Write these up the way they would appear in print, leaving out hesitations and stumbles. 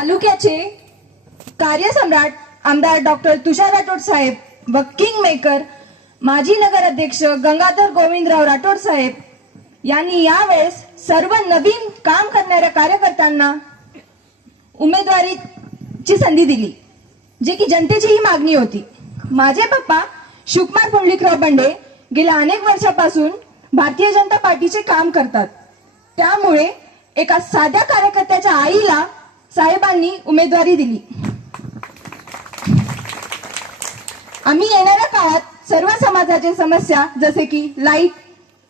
तालुक्याचे कार्यसम्राट आमदार डॉक्टर तुषार राठोड साहेब व किंग मेकर माजी नगर अध्यक्ष गंगाधर गोविंदराव राठोड साहेब यांनी यावेळेस सर्व नवीन काम करणाऱ्या कार्यकर्त्यांना उमेदवारीची संधी दिली, जे की जनतेची ही मागणी होती। माझे पप्पा शुकमार पुंडलिकराव बंडे गेल्या अनेक वर्षापासून भारतीय जनता पार्टीचे काम करतात, त्यामुळे एका साध्या कार्यकर्त्याच्या आईला साहेबांनी उमेदवारी दिली। आम्ही येणाऱ्या काळात सर्व समाजाच्या समस्या जसे की लाईट,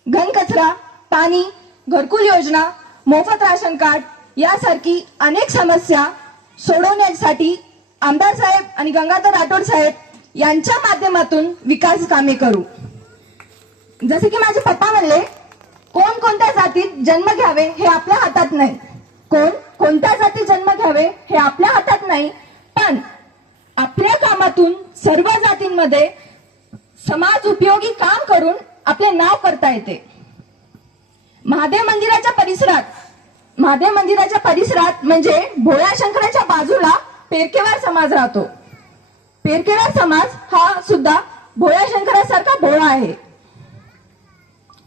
घनकचरा, पाणी, घरकुल योजना, मोफत राशन कार्ड यासारखी अनेक समस्या सोडवण्यासाठी आमदार साहेब आणि गंगाधर राठोड साहेब यांच्या माध्यमातून विकास कामे करू। जसे की माझे पप्पा म्हणले, कोण कोणत्या जातीत जन्म घ्यावे हे आपल्या हातात नाही, कोणत्या जाती जन्म घ्यावे हे आपल्या हातात नाही, पण आपल्या कामातून सर्व जातींमध्ये समाज उपयोगी काम करून आपले नाव करता येते। महादेव मंदिराच्या परिसरात म्हणजे भोळ्या शंकराच्या बाजूला पेरकेवार समाज राहतो। पेरकेवार समाज हा सुद्धा भोळ्या शंकरासारखा भोळा आहे,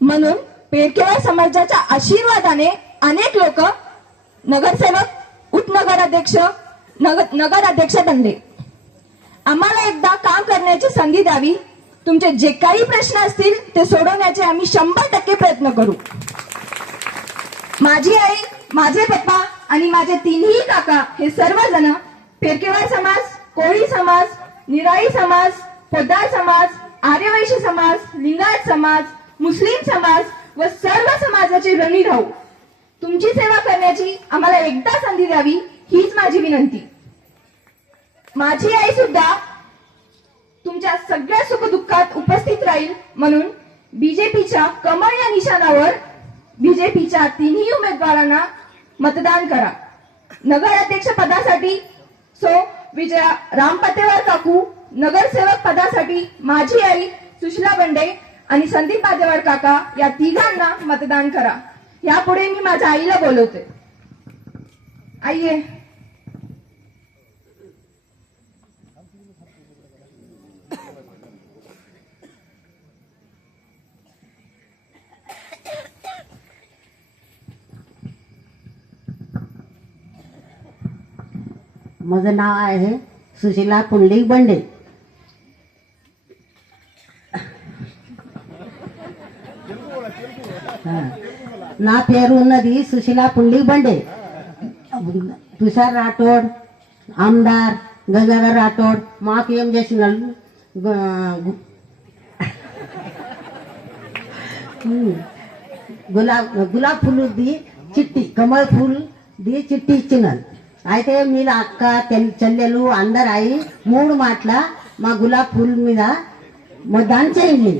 म्हणून पेरकेवार समाजाच्या आशीर्वादाने अनेक लोक नगरसेवक, उपनगराध्यक्ष, नगराध्यक्ष बनले। आम्हाला एकदा काम करण्याची संधी द्यावी, तुमचे जे काही प्रश्न असतील ते सोडवण्याचे आम्ही 100% प्रयत्न करू। माझी आई, माझे पप्पा आणि माझे तिन्ही काका हे सर्वजण पेरकेवार समाज, कोळी समाज, निराळी समाज, पोद्दार समाज, आर्यवैश्य समाज, लिंगायत समाज, मुस्लिम समाज व सर्व समाजाचे ऋणी राहू। तुमची सेवा करण्याची आम्हाला एकदा संधी द्यावी हीच माझी विनंती। माझी आई सुद्धा तुमच्या सगळ्या सुखदुःखात उपस्थित राहील, म्हणून बीजेपीच्या कमळ या निशाणावर बीजेपीच्या तिन्ही उमेदवारांना मतदान करा। नगराध्यक्ष पदासाठी विजया रामपतेवार काकू, नगरसेवक पदासाठी माझी आई सुशीला बंडे आणि संदीप पादेवार काका या तिघांना मतदान करा। यापुढे मी माझ्या आईला बोलवते। आईये, माझं नाव आहे सुशीला पुंडलिक बंडे। ना पेरू नदी सुशीला पुंडलिक बंडे। तुषार राठोड आमदार, गंगाधर राठोड मा पीएम जयसिंगल गुलाब फूल दी चिट्टी, कमल फूल दी चिट्टी इచ్చినాను। అయితే మీరు అక్క చెల్లెలు అందరు అయి 3 మాటల మా గులాబ్ ఫుల్ మీద मतदान చేయండి।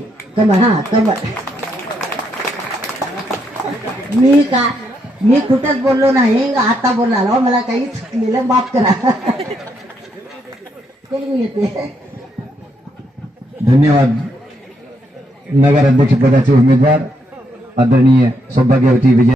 मी कुठंच बोललो नाही, आता बोलालो, मला काही चुकलेलं माफ करा। धन्यवाद। नगर अध्यक्ष पदाचे उमेदवार आदरणीय सौभाग्यवती विजय